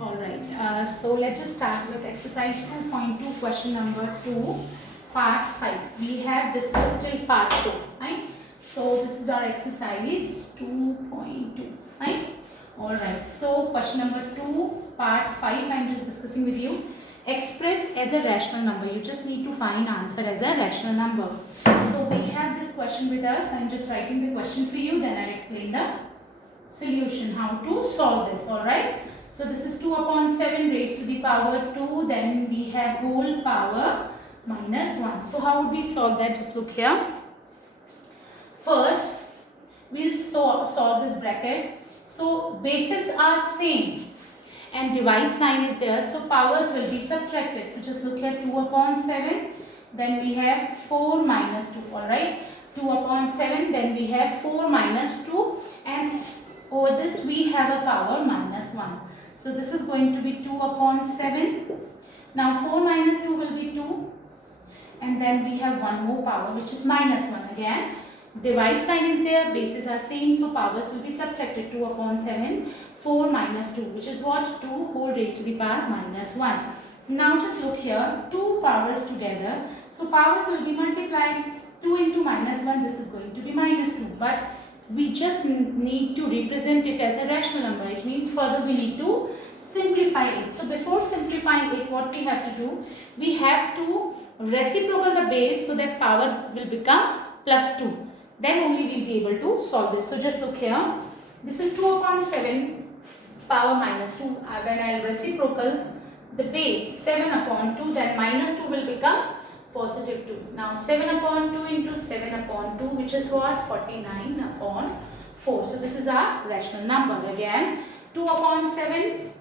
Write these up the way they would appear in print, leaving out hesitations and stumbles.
All right. So let's just start with exercise 2.2, question number 2, part 5. We have discussed till part 4, right? So this is our exercise 2.2, right? All right. So question number 2, part 5, I'm just discussing with you. Express as a rational number. You just need to find answer as a rational number. So we have this question with us. I'm just writing the question for you. Then I'll explain the solution, how to solve this. All right. So this is 2 upon 7 raised to the power 2. Then we have whole power minus 1. So how would we solve that? Just look here. First, we'll solve this bracket. So bases are same and divide sign is there. So powers will be subtracted. So just look here, 2 upon 7. Then we have 4 minus 2. Alright. 2 upon 7. Then we have 4 minus 2. And over this we have a power minus 1. So this is going to be 2 upon 7. Now 4 minus 2 will be 2. And then we have one more power which is minus 1 again. Divide sign is there, bases are same, so powers will be subtracted. 2 upon 7, 4 minus 2, which is what? 2 whole raised to the power minus 1. Now just look here, 2 powers together, so powers will be multiplied. 2 into minus 1, this is going to be minus 2. But we just need to represent it as a rational number. It means further we need to simplify it. So before simplifying it, what we have to do? We have to reciprocal the base so that power will become plus 2. Then only we will be able to solve this. So just look here. This is 2 upon 7 power minus 2. When I will reciprocal the base 7 upon 2, then minus 2 will become positive 2. Now 7 upon 2 into 7 upon 2, which is what? 49 upon 4. So this is our rational number. Again, 2 upon 7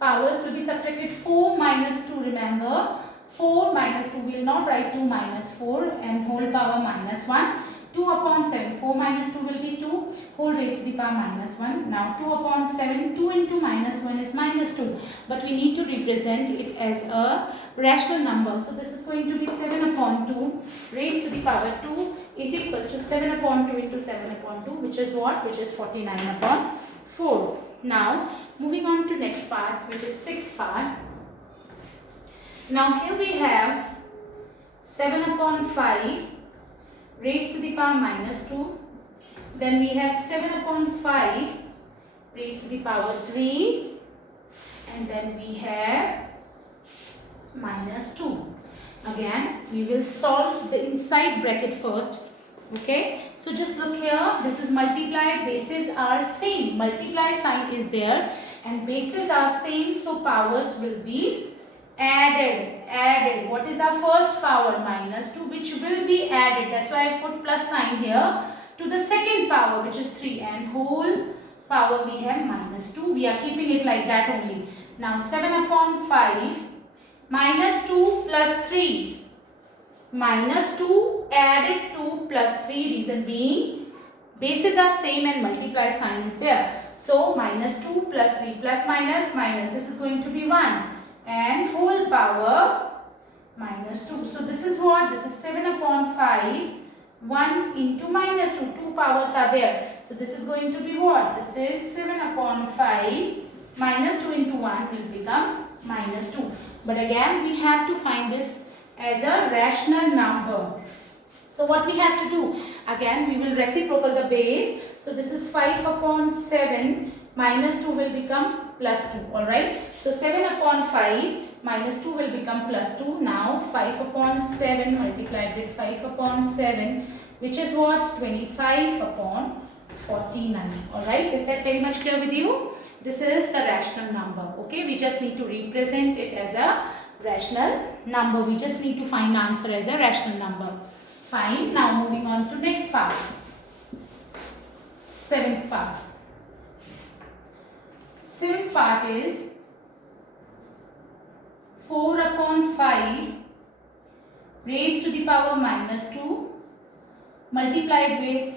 powers will be subtracted. 4 minus 2, remember, 4 minus 2, we will not write 2 minus 4 and whole power minus 1. 2 upon 7, 4 minus 2 will be 2, whole raised to the power minus 1. Now 2 upon 7, 2 into minus 1 is minus 2. But we need to represent it as a rational number. So this is going to be 7 upon 2 raised to the power 2 is equals to 7 upon 2 into 7 upon 2, which is what? Which is 49 upon 4. Now moving on to next part, which is 6th part. Now here we have 7 upon 5 raised to the power minus 2. Then we have 7 upon 5 raised to the power 3. And then we have minus 2. Again, we will solve the inside bracket first. Okay. So just look here. This is multiply. Bases are same. Multiply sign is there. And bases are same. So powers will be added. What is our first power? Minus 2, which will be added. That's why I put plus sign here to the second power, which is 3, and whole power we have minus 2. We are keeping it like that only. Now 7 upon 5 minus 2 plus 3. Minus 2 added 2 plus 3. Reason being bases are same and multiply sign is there. So minus 2 plus 3 plus minus minus. This is going to be 1. And whole power minus 2. So this is what? This is 7 upon 5. 1 into minus 2. 2 powers are there. So this is going to be what? This is 7 upon 5. Minus 2 into 1 will become minus 2. But again, we have to find this as a rational number. So what we have to do? Again, we will reciprocal the base. So this is 5 upon 7. Minus 2 will become plus 2. Alright. So 7 upon 5 minus 2 will become plus 2. Now 5 upon 7 multiplied with 5 upon 7, which is what? 25 upon 49. Alright. Is that very much clear with you? This is the rational number. Okay. We just need to represent it as a rational number. We just need to find answer as a rational number. Fine. Now moving on to next part. 7th part. 7th part is 4 upon 5 raised to the power minus 2 multiplied with,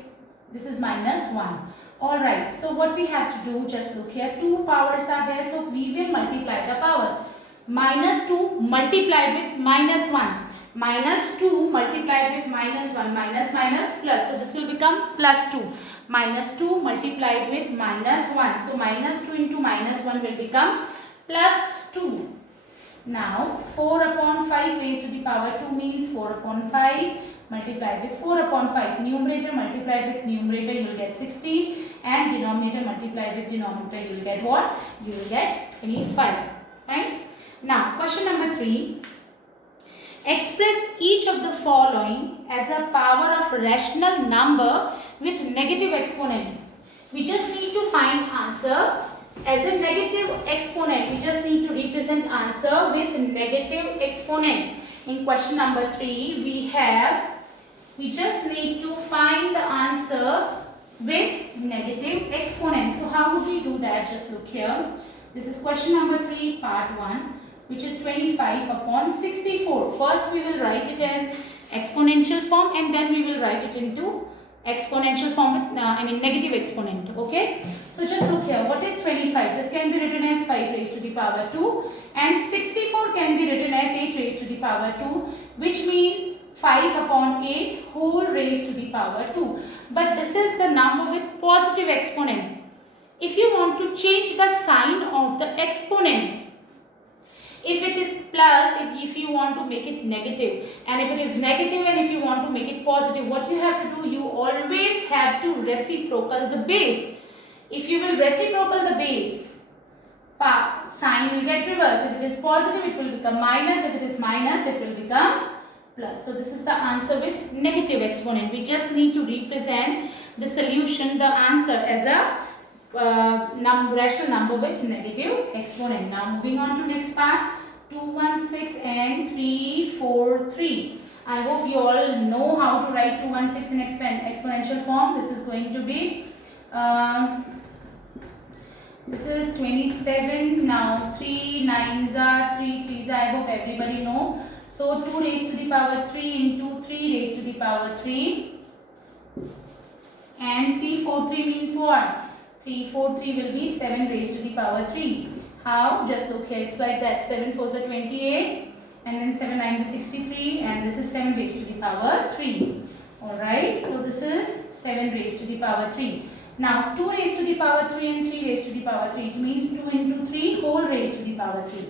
this is minus 1. Alright, so what we have to do, just look here, 2 powers are there, so we will multiply the powers. Minus 2 multiplied with minus 1. Minus 2 multiplied with minus 1, minus plus, so this will become plus 2. minus 2 multiplied with minus 1. So minus 2 into minus 1 will become plus 2. Now 4 upon 5 raised to the power 2 means 4 upon 5 multiplied with 4 upon 5. Numerator multiplied with numerator, you will get 16, and denominator multiplied with denominator, you will get what? You will get 25. Right? Now question number 3. Express each of the following as a power of rational number with negative exponent. We just need to find answer as a negative exponent. We just need to represent answer with negative exponent. In question number 3, we just need to find the answer with negative exponent. So how would we do that? Just look here. This is question number 3, part 1, which is 25 upon 64. First we will write it in exponential form, and then we will write it into exponential form with negative exponent. Okay, so just look here. What is 25? This can be written as 5 raised to the power 2, and 64 can be written as 8 raised to the power 2, which means 5 upon 8 whole raised to the power 2. But this is the number with positive exponent. If you want to change the sign of the exponent, if it is plus, if you want to make it negative, and if it is negative and if you want to make it positive, what you have to do, you always have to reciprocal the base. If you will reciprocal the base, sign will get reversed. If it is positive, it will become minus. If it is minus, it will become plus. So this is the answer with negative exponent. We just need to represent the solution, the answer, as a rational number with negative exponent. Now moving on to next part, 216 and 343. I hope you all know how to write 216 in exponential form. This is going to be this is 27. Now 3 9s are 3 3s are. I hope everybody know. So 2 raised to the power 3 into 3 raised to the power 3, and 343 means what? 343 will be 7 raised to the power 3. How? Just look here. It's like that. 7 4s are 28, and then 7 9s are 63, and this is 7 raised to the power 3. Alright. So this is 7 raised to the power 3. Now 2 raised to the power 3 and 3 raised to the power 3. It means 2 into 3 whole raised to the power 3.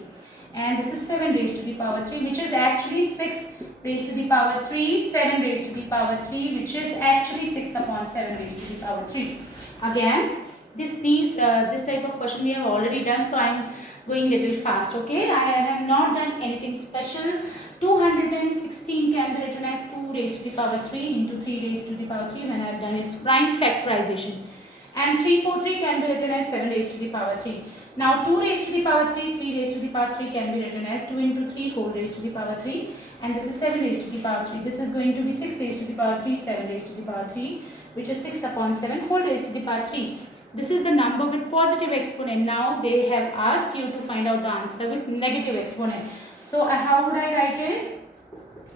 And this is 7 raised to the power 3, which is actually 6 raised to the power 3, 7 raised to the power 3, which is actually 6 upon 7 raised to the power 3. Again, this type of question we have already done, so I am going little fast. Okay, I have not done anything special. 216 can be written as 2 raised to the power 3 into 3 raised to the power 3 when I have done its prime factorization, and 343 can be written as 7 raised to the power 3. Now 2 raised to the power 3, 3 raised to the power 3 can be written as 2 into 3 whole raised to the power 3, and this is 7 raised to the power 3. This is going to be 6 raised to the power 3, 7 raised to the power 3, which is 6 upon 7 whole raised to the power 3. This is the number with positive exponent. Now they have asked you to find out the answer with negative exponent. So how would I write it?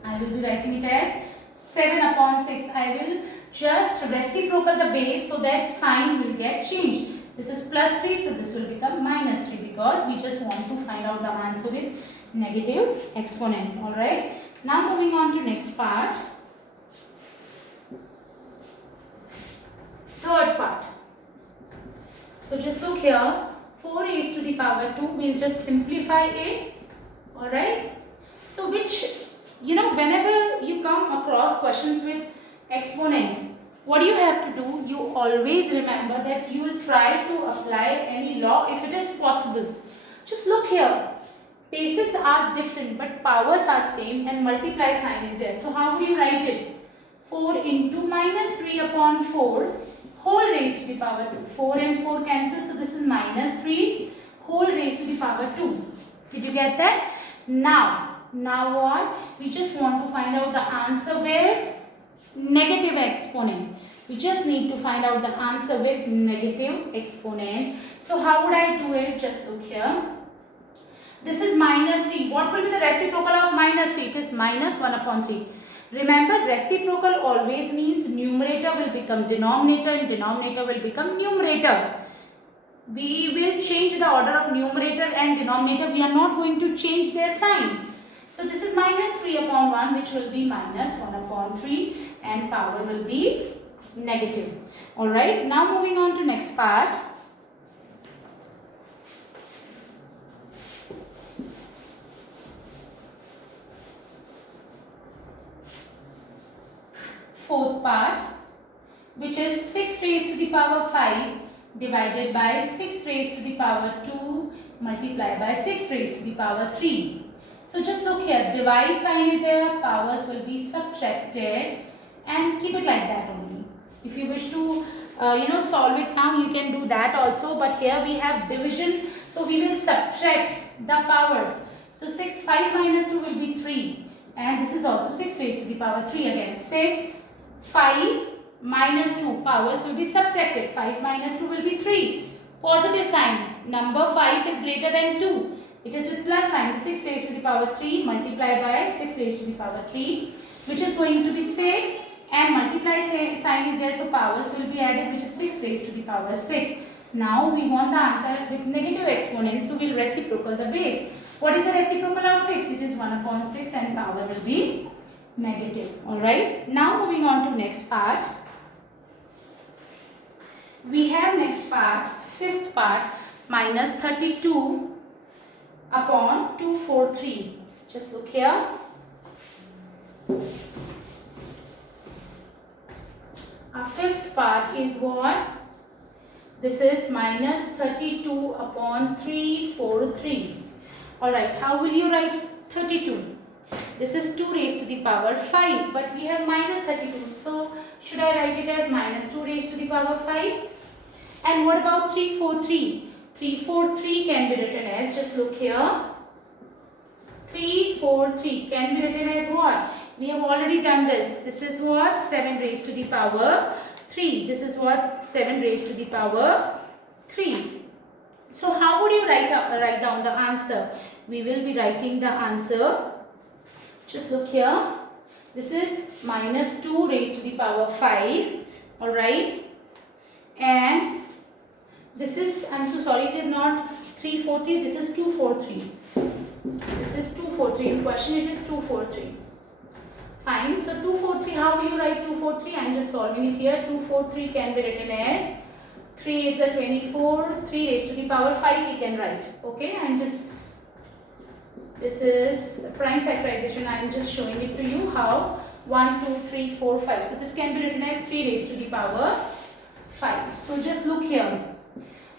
I will be writing it as 7 upon 6. I will just reciprocal the base so that sign will get changed. This is plus 3, so this will become minus 3, because we just want to find out the answer with negative exponent. Alright. Now moving on to next part. Third part. So just look here. 4 raised to the power 2, we'll just simplify it. Alright. So which, whenever you come across questions with exponents, what you have to do, you always remember that you will try to apply any law if it is possible. Just look here. Bases are different but powers are same, and multiply sign is there. So how do you write it? 4 into minus 3 upon 4 whole raised to the power 2. 4 and 4 cancel, so this is minus 3 whole raised to the power 2. Did you get that? Now what? We just want to find out the answer with negative exponent. We just need to find out the answer with negative exponent. So how would I do it? Just look here. This is minus 3. What will be the reciprocal of minus 3? It is minus 1 upon 3. Remember, reciprocal always means numerator will become denominator and denominator will become numerator. We will change the order of numerator and denominator. We are not going to change their signs. So this is minus 3 upon 1, which will be minus 1 upon 3, and power will be negative. Alright, now moving on to next part. part, which is 6 raised to the power 5 divided by 6 raised to the power 2 multiplied by 6 raised to the power 3. So just look here, divide sign is there, powers will be subtracted, and keep it like that only. If you wish to solve it now, you can do that also, but here we have division, so we will subtract the powers. So 5 minus 2 will be 3, and this is also 6 raised to the power 3 again. 6, 5 minus 2, powers will be subtracted. 5 minus 2 will be 3. Positive sign, number 5 is greater than 2. It is with plus sign. So 6 raised to the power 3 multiplied by 6 raised to the power 3, which is going to be 6, and multiply sign is there, so powers will be added, which is 6 raised to the power 6. Now we want the answer with negative exponent, so we will reciprocal the base. What is the reciprocal of 6? It is 1 upon 6, and power will be negative. Alright. Now moving on to next part. We have next part, fifth part, minus 32 upon 243. Just look here. Our fifth part is what? This is minus 32 upon 343. Alright, how will you write 32? This is 2 raised to the power 5, but we have minus 32. So, should I write it as minus 2 raised to the power 5? And what about 343? 343 can be written as, just look here. 343 can be written as what? We have already done this. This is what? 7 raised to the power 3. This is what? 7 raised to the power 3. So how would you write down the answer? We will be writing the answer. Just look here. This is minus 2 raised to the power 5. Alright. And this is, I'm so sorry, it is not 343. This is 243. This is 243. In question it is 243. Fine. So 243, how will you write 243? I am just solving it here. 243 can be written as 3 is a 24, 3 raised to the power 5 we can write. Okay, this is prime factorization. I am just showing it to you how 1, 2, 3, 4, 5. So this can be written as 3 raised to the power 5. So just look here.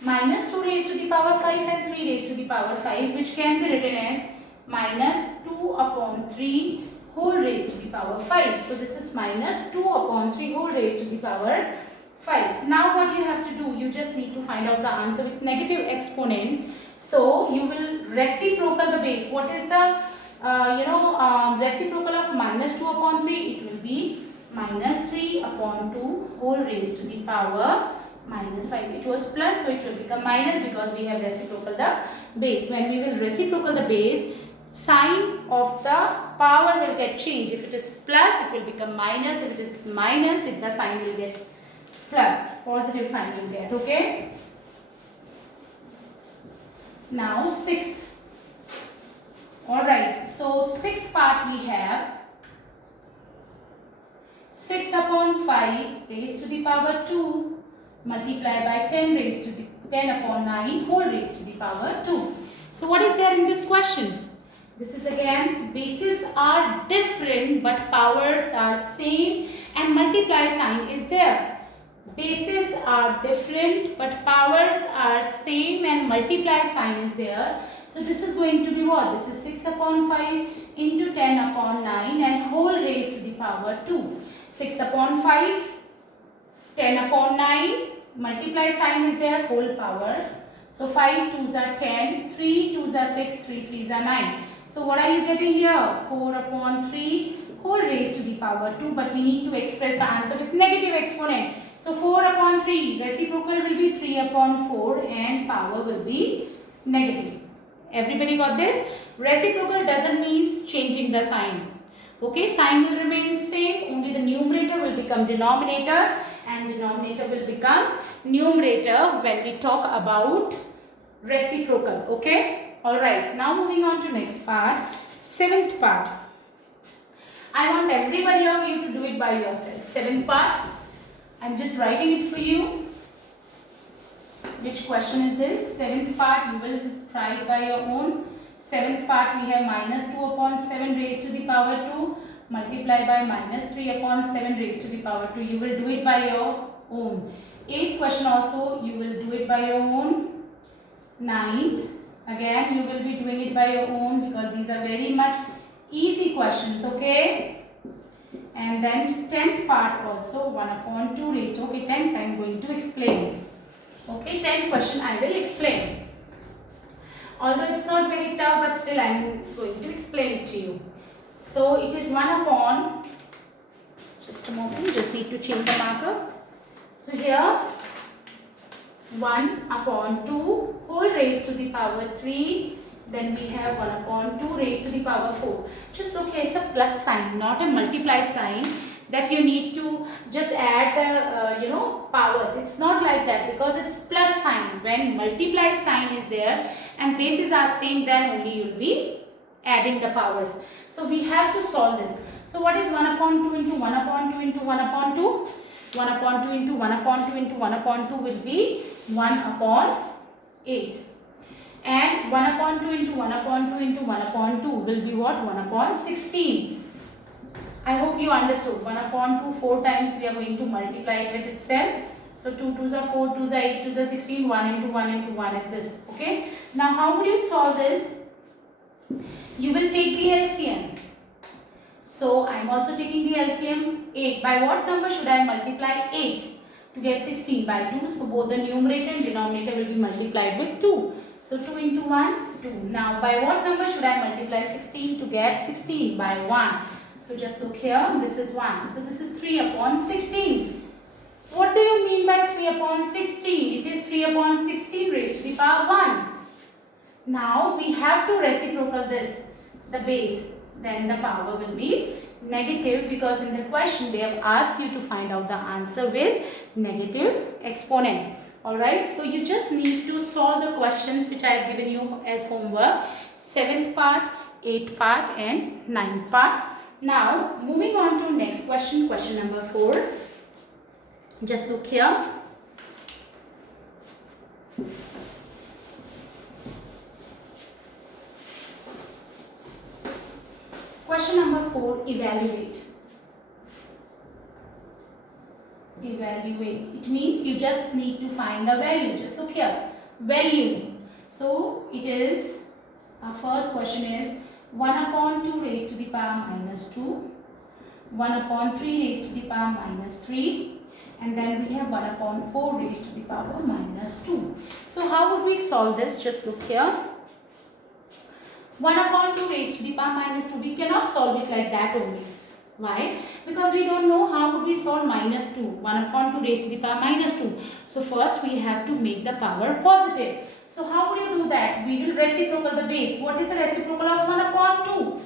Minus 2 raised to the power 5 and 3 raised to the power 5, which can be written as minus 2 upon 3 whole raised to the power 5. So this is minus 2 upon 3 whole raised to the power 5. Now what you have to do, you just need to find out the answer with negative exponent. So you will reciprocal the base. What is the reciprocal of minus 2 upon 3? It will be minus 3 upon 2 whole raised to the power minus 5. It was plus, so it will become minus because we have reciprocal the base. When we will reciprocal the base, sign of the power will get changed. If it is plus, it will become minus. If it is minus, the sign will get plus. Positive sign will get. Okay. Now sixth. Alright. So sixth part we have 6 upon 5 raised to the power 2 multiplied by 10 raised to the 10 upon 9 whole raised to the power 2. So what is there in this question? This is again, bases are different but powers are same, and multiply sign is there. Bases are different but powers are same and multiply sign is there. So this is going to be what? This is 6 upon 5 into 10 upon 9 and whole raised to the power 2. 6 upon 5, 10 upon 9, multiply sign is there, whole power. So 5 2s are 10, 3 2s are 6, 3 3s are 9. So what are you getting here? 4 upon 3 whole raised to the power 2, but we need to express the answer with negative exponent. So 4 upon 3, reciprocal will be 3 upon 4 and power will be negative. Everybody got this? Reciprocal doesn't mean changing the sign. Okay, sign will remain same, only the numerator will become denominator and denominator will become numerator when we talk about reciprocal. Okay, alright, now moving on to next part, seventh part. I want everybody of you to do it by yourself. Seventh part, I'm just writing it for you. Which question is this? Seventh part, you will try it by your own. Seventh part, we have minus 2 upon 7 raised to the power 2 multiply by minus 3 upon 7 raised to the power 2. You will do it by your own. 8th question also you will do it by your own. 9th again you will be doing it by your own, because these are very much easy questions, okay? And then 10th part also 1 upon 2 raised to, okay, 10th I am going to explain. Okay, 10th question I will explain. Although it's not very tough, but still I am going to explain it to you. So it is 1 upon, just a moment, just need to change the marker. So here 1 upon 2 whole raised to the power 3. Then we have 1 upon 2 raised to the power 4. Just look here, it's a plus sign, not a multiply sign, that you need to just add the powers. It's not like that, because it's plus sign. When multiply sign is there and bases are same, then only you will be adding the powers. So we have to solve this. So what is 1 upon 2 into 1 upon 2 into 1 upon 2? 1 upon 2 into 1 upon 2 into 1 upon 2 will be 1 upon 8. And 1 upon 2 into 1 upon 2 into 1 upon 2 will be what? 1 upon 16. I hope you understood. 1 upon 2 4 times we are going to multiply it with itself. So 2 2s are 4, 2s are 8, 2s are 16, 1 into 1 into 1 is this. Okay. Now how would you solve this? You will take the LCM. So I am also taking the LCM 8. By what number should I multiply 8 to get 16? By 2. So both the numerator and denominator will be multiplied with 2. So 2 into 1, 2. Now by what number should I multiply 16 to get 16? By 1. So just look here, this is 1. So this is 3 upon 16. What do you mean by 3 upon 16? It is 3 upon 16 raised to the power 1. Now we have to reciprocal this, the base. Then the power will be negative, because in the question they have asked you to find out the answer with negative exponent. Alright, so you just need to solve the questions which I have given you as homework. 7th part, 8th part and 9th part. Now moving on to next question, question number 4. Just look here. Question number 4, evaluate. Evaluate. It means you just need to find the value. Just look here. Value. So it is, our first question is 1 upon 2 raised to the power minus 2. 1 upon 3 raised to the power minus 3. And then we have 1 upon 4 raised to the power minus 2. So how would we solve this? Just look here. 1 upon 2 raised to the power minus 2. We cannot solve it like that only. Why? Because we don't know how would we solve minus 2. 1 upon 2 raised to the power minus 2. So first we have to make the power positive. So how would you do that? We will reciprocal the base. What is the reciprocal of 1 upon 2?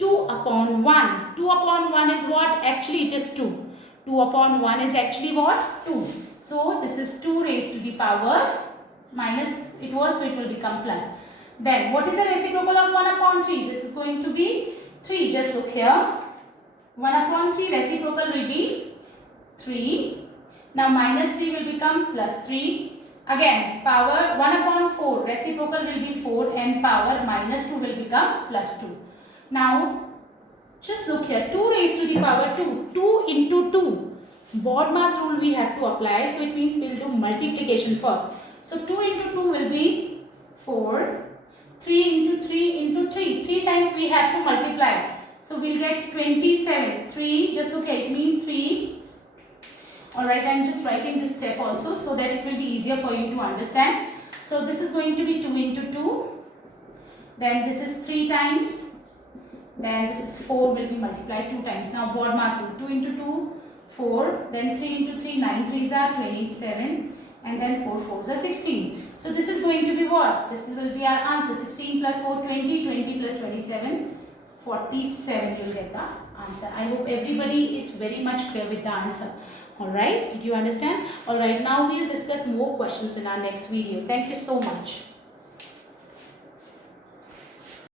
2 upon 1. 2 upon 1 is what? Actually it is 2. 2 upon 1 is actually what? 2. So this is 2 raised to the power minus, it was, so it will become plus. Then what is the reciprocal of 1 upon 3? This is going to be 3. Just look here. 1 upon 3 reciprocal will be 3. Now minus 3 will become plus 3. Again power 1 upon 4 reciprocal will be 4 and power minus 2 will become plus 2. Now just look here, 2 raised to the power 2. 2 into 2. BODMAS rule we have to apply. So it means we will do multiplication first. So 2 into 2 will be 4. 3 into 3 into 3. 3 times we have to multiply. So we'll get 27. 3, just look at it, means 3. Alright, I am just writing this step also so that it will be easier for you to understand. So this is going to be 2 into 2. Then this is 3 times. Then this is 4 will be multiplied 2 times. Now BODMAS rule, 2 into 2, 4. Then 3 into 3, 9 3s are 27. And then 4 4s are 16. So this is going to be what? This will be our answer. 16 plus 4, 20. 20 plus 27, 47. You will get the answer. I hope everybody is very much clear with the answer. Alright, did you understand? Alright, now we will discuss more questions in our next video. Thank you so much.